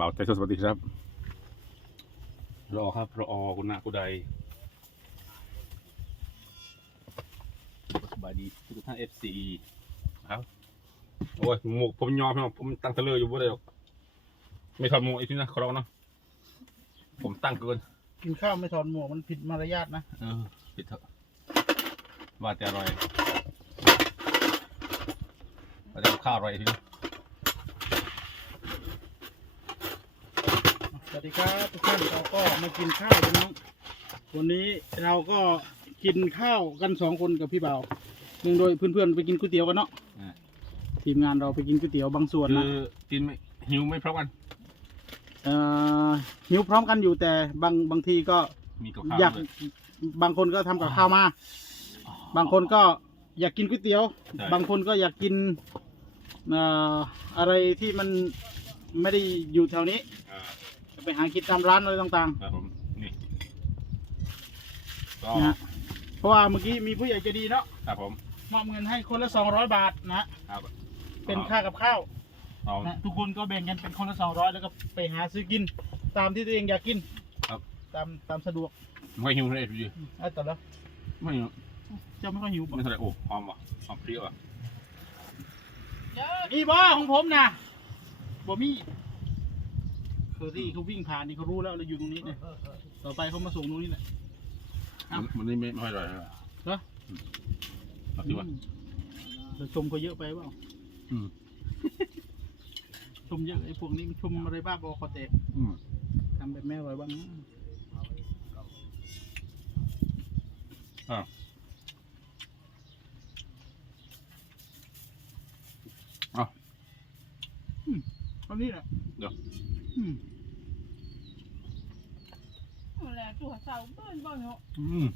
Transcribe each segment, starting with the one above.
บ่าวใจสวัสดีครับ รอครับรอคุณนาคุณใดสบายดีทุกท่านเอฟซีครับโอ้ยหมวกผมยอมครับผมตั้งเทเลอร์อยู่บ่ได้หรอกไม่ทำหมวกอีกทีนะขอร้องนะผมตั้งเกิน กินข้าวไม่ถอนหมวกมันผิดมารยาทนะเออปิดเถอะว่าแต่อร่อยว่าแต่กับข้าวอร่อยอีกทีนะ วัสดีครับทุกท่านเราก็มากินข้าวกันน้องวันนี้เราก็กินข้าวกันสองคนกับพี่บ่าวหนึ่งโดยเพื่อนๆไปกินก๋วยเตี๋ยวกันเนาะอ่า ทีมงานเราไปกินก๋วยเตี๋ยวบางส่วนคืนะอกินไม่หิวไม่พร้อมกันเอ่อหิวพร้อมกันอยู่แต่บางบางทีก็มีกับข้าวอยากด้วย บางคนก็ทำกับข้าวมา บางคนก็อยากกินก๋วยเตี๋ยว ใช่ บางคนก็อยากกินเอ่ออะไรที่มันไม่ได้อยู่แถวนี้ อ่า ไปหากินตามร้านอะไรต่างครับผมนี่ก็ๆนะฮะเพราะว่าเมื่อกี้มีผู้ใหญ่ใจดีเนาะครับผมมอบเงินให้คนละสองร้อยบาทนะครับเป็นค่ากับข้าวเอา นะทุกคนก็แบ่งกันเป็นคนละสองร้อยแล้วก็ไปหาซื้อกิน ตามที่ตัวเองอยากกินครับ ตามตามสะดวกไม่หิวเลยพี่ไอ้แต่ละไม่หิวเจ้าไม่ค่อยหิวบ่ไม่เท่าไหรโอ้หอมว่ะหอมเปรี้ยวอะมีบ่ของผมนะบ่มี เคอรี่เขาวิ่งผ่านนี่เขารู้แล้วเราอยู่ตรงนี้เนี่ยต่อไปเขามาส่งตรงนี้แหละมันมันนี่ไม่ไม่ค่อยอร่อยเลยเหรอเอาดีกว่าอืมเราชมเขาเยอะไปเปล่าอืมชมเยอะไอ้พวกนี้มันชมอะไรบ้าบอคอแตกอืมทำแบบแม่อร่อยบ้างนะอ่าตอนนี้แหละเดี๋ยว อืมนั่นแหละตัวเสาเบิ้ลบ่เนาะอืม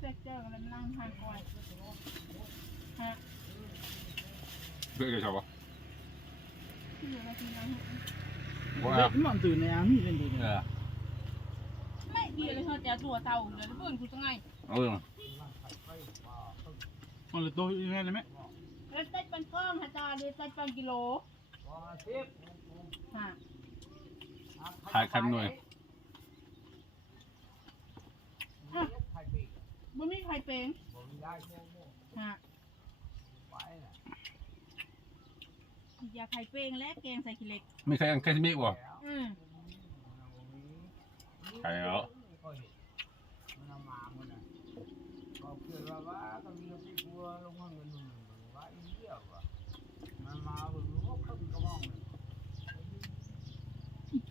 แจ๊กแจ๊กอะไรมันนั่งทานก่อยฮะเพื่อนจะชอบปะที่อยู่ในที่นั้นว่าเด็กมันตื่นในอามี่เล่นดีเอเนี่ยอไม่ดีเลยเธอจะตัวเสาเลยเบิ้ลกูจะไงเอาเลยมามันเลยโตยังไงเลยไหมแล้วเต้นเป็นกล้องฮะจาเดี๋ยวเต้นเป็นกิโลฮะ ขายคันหน่วยบ่มีใครเป็นฮะอย่าไข่เป้งและแกงใส่ขี้เหล็ก ไม่ใครแค่ที่มีกว่าอืมขายแล้วชื่อของมุกระยอง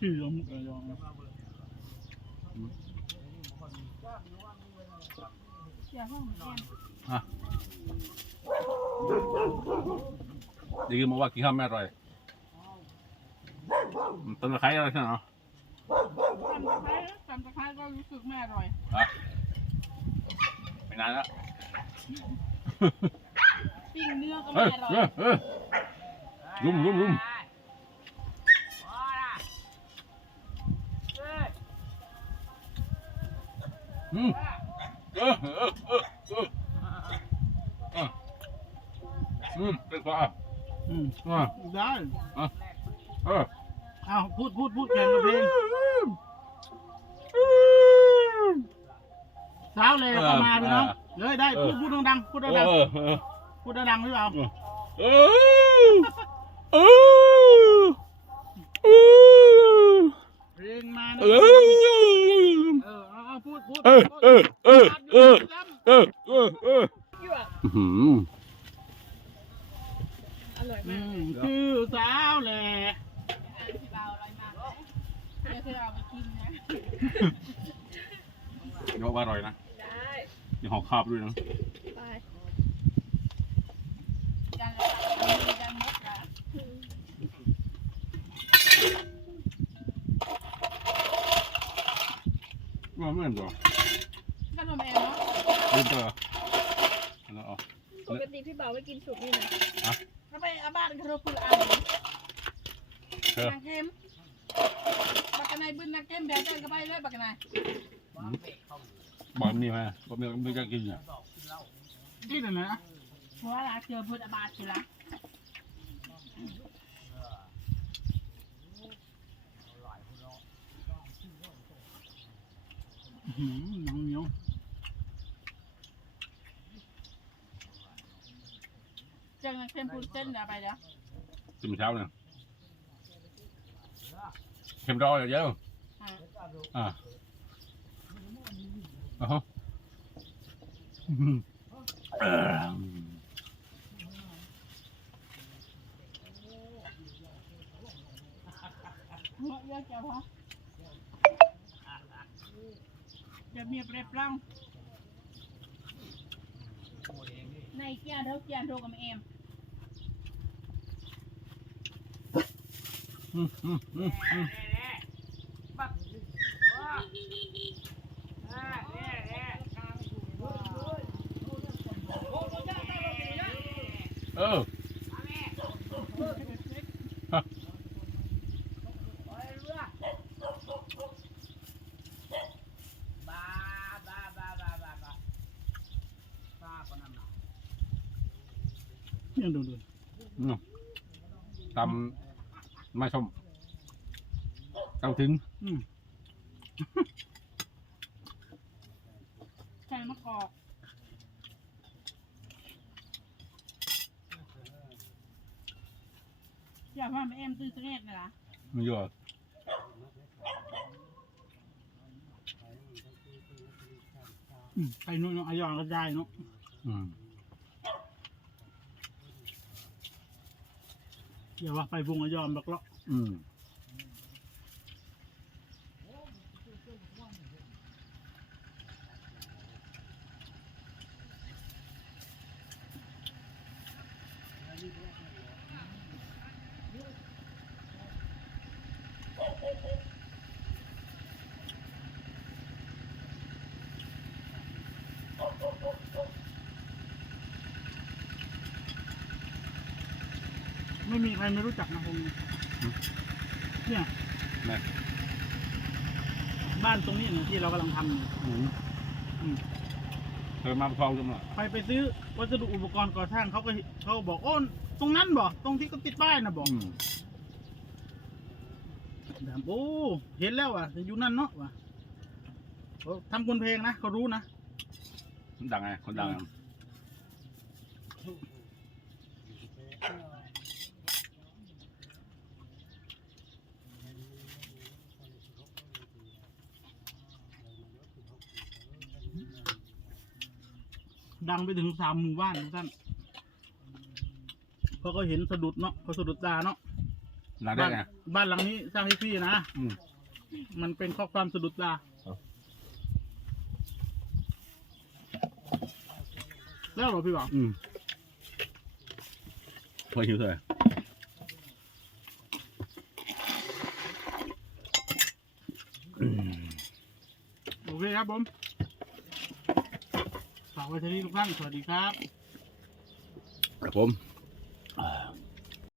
อย่าห้องแกงดีกินมาว่ากินข้าวไม่อร่อยมันต้นตะไคร้อะไรใช่ไหมเนาะตำตะไคร้ตำตะไคร้ก็รู้สึกไม่อร่อยอะไม่นานแล้วปิ้งเนื้อก็เฮ้ไม่ยอร่อยเฮ้ยเฮ้ยลุมลุมลุม อืมเออเออเออเออเอออืมเป็นปลาอืมอะได้เอออ้าวพูดพูดพูดแข่งกับเพลงสาเลยก็มาพี่น้องเลยได้พูดพูดดังๆพูดดังอเออๆพูดดังๆพี่บ่าว เออเออเออ เพลงมานะ เออ เออเอา เอเออเออเออเออเออเออเออหืมอร่อยอืมากคือสาวแหละเบาอร่อยมากเดี๋ยวคือเอาไปกินนะยกว่าอร่อยนะได้มีหอกคาบด้วยนะไปยันเลยยันมดนะว่าไม่เหมือนตัว ขนมแอลเนาะลืมไปเหรออาอปกติพี่บ่าวไม่กินสุกนี่นะอะ ถ้าไปอาบ้านกระโดดคุณอ่านเธอนางเข้มปากกะไนายบึ้นนางเข้มแบกเดินกับไปเลยปากกะไนายบอกนี่มาบอกไม่ไม่กล้ากินอะนี่เลยนะเพราะว่าเราเจอเพื่ออาบานสิละอื้อหื เหนียวเจ้าเส้นพูนเส้นเดี๋ยวไปเดี๋ยวจิ้มเช้าเนี่ยเค็มร้อยเยอะอ่าอ่าอ่าฮะอืมเอิ่มเมื่อเยอะเจ้าพอจะมีเปรี้ยวปร้องในเกียร์เท่าเกียร์โทรกับเอ็ม อืมอืมอืมอืม เออยังดูดูอืมตำ ไม่ส้มตำถึงอืมใช่มะกอกอย่าว่าแม่เอ็มตื้อสะเก็ดนะล่ะมันเยอะอืมไปนู่นเนาะอายอนก็ได้เนาะอืม อย่าว่าไปวงอายอนบักเลาะอืมนี่ ไม่มีใครไม่รู้จักนะคงเนี่ยนะ บ้านตรงนี้เนี่ยที่เรากำลังทำอยู่อืมอืมเคยมาทองจังหวะไปไปซื้อวัสดุอุปกรณ์ก่อสร้างเขาก็เขาก็บอกโอ้ตรงนั้นบ่ตรงที่เขาติดป้ายนะบอกอืมแบบโอ้เห็นแล้วว่ะอยู่นั่นเนาะว่ะเขาทำคนเพลงนะเขารู้นะดังไงคนดังอะ ดังไปถึงสามหมู่บ้านทุกท่านเพราะเขาเห็นสะดุดเนาะเขาสะดุดตาเนาะดังได้บ้านไง บ้านหลังนี้สร้างให้ฟรีนะอืม มันเป็นข้อความสะดุดตาครับ แล้วเหรอพี่บอกอืมพอหิวเลยโอเคครับผมฝาก ไว้ที่นี้ทุกท่านสวัสดีครับ ครับผม